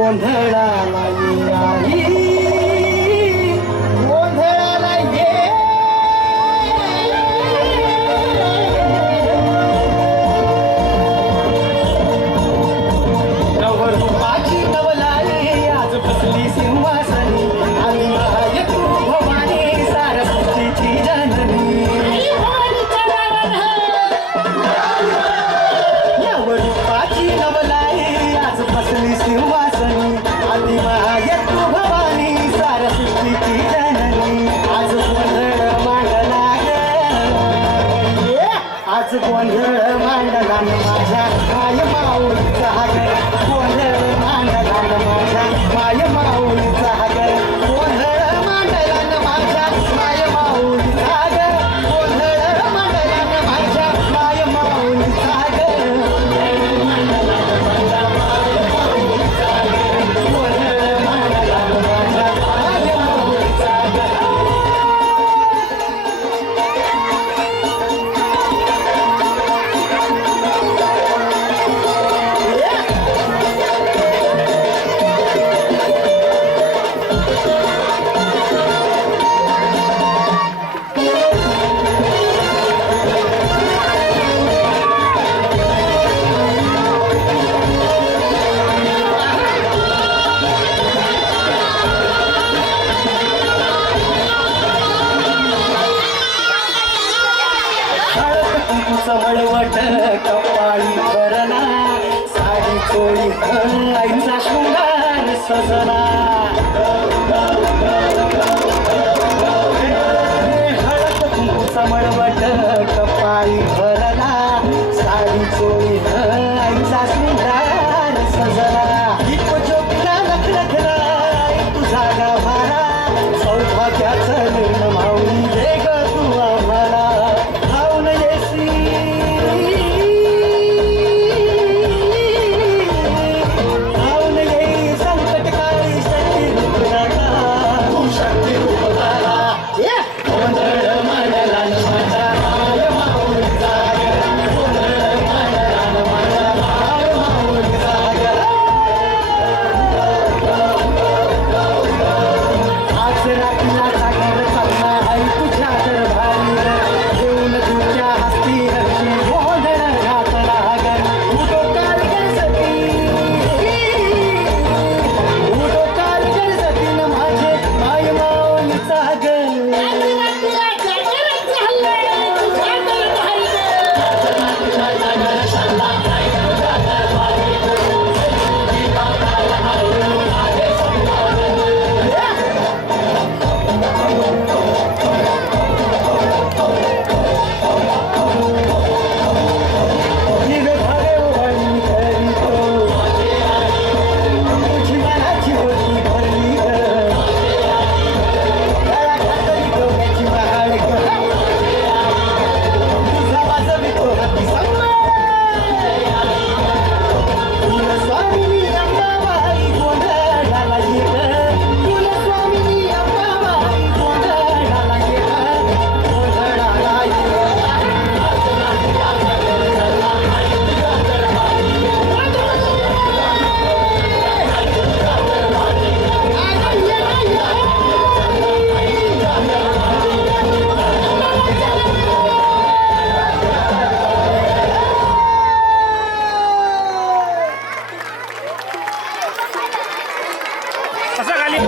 गोंधळाला ये आई, गोंधळाला ये. नवरूपाची नवलाली आज बसली सिंहासनी, आली माय तू भवानी सारस्वतीची जननी. नवरूपाची नवलाई आज बसली सिंहासनी, आली माय तू भवानी सारस्वतीची जननी. आज गोंधळ मांडला ग, आज गोंधळ मांडला न माझ्या माय माऊलीचा ग, गोंधळ मांडला न माझ्या माय माऊलीचा ग, गोंधळ मांडला न माझ्या माय माऊलीचा ग, गोंधळ मांडला न माझ्या माय माऊलीचा ग, गोंधळ मांडला न माझ्या माय माऊलीचा ग, गोंधळ मांडला न माझ्या माय माऊलीचा ग. समळवट कपाळी भरला, साडी चोळी आईचा शृंगार सजला. हळद कुंकू समळवट कपाळी भरला, साडी चोळी आईचा शृंगार सजला. दीप ज्योतीला लखलखला तुझा गाभारा, सौभाग्याचं निर्ण माऊली दे ग तू आम्हाला. धावून येसी धावून येई संकटकाळी शक्ती रूपदाता, तू शक्ती रूपदाता. गोंधळ मांडला न माझ्या माय माऊलीचा ग, गोंधळ मांडला न माझ्या माय माऊलीचा ग. आज रात्रीला जागर चालला आई तुझ्या दरबारी, देऊन तुझ्या हस्ती हरशी गोंधळ घातला ग. उडो काळगर सती, उडो काळगर सती न माझे माय माऊलीचा ग. दिवे भरे उभारली करीतो, तुझी मनाची होती भरली ग. गळा घातली डोक्याची महाड ग, तुझा वाजवितो हाती संगम. कुलस्वामिनी अंबाबाई गोंधळाला ये ग, कुलस्वामिनी अंबाबाई गोंधळाला ये ग, गोंधळाला ये ग. असं खाली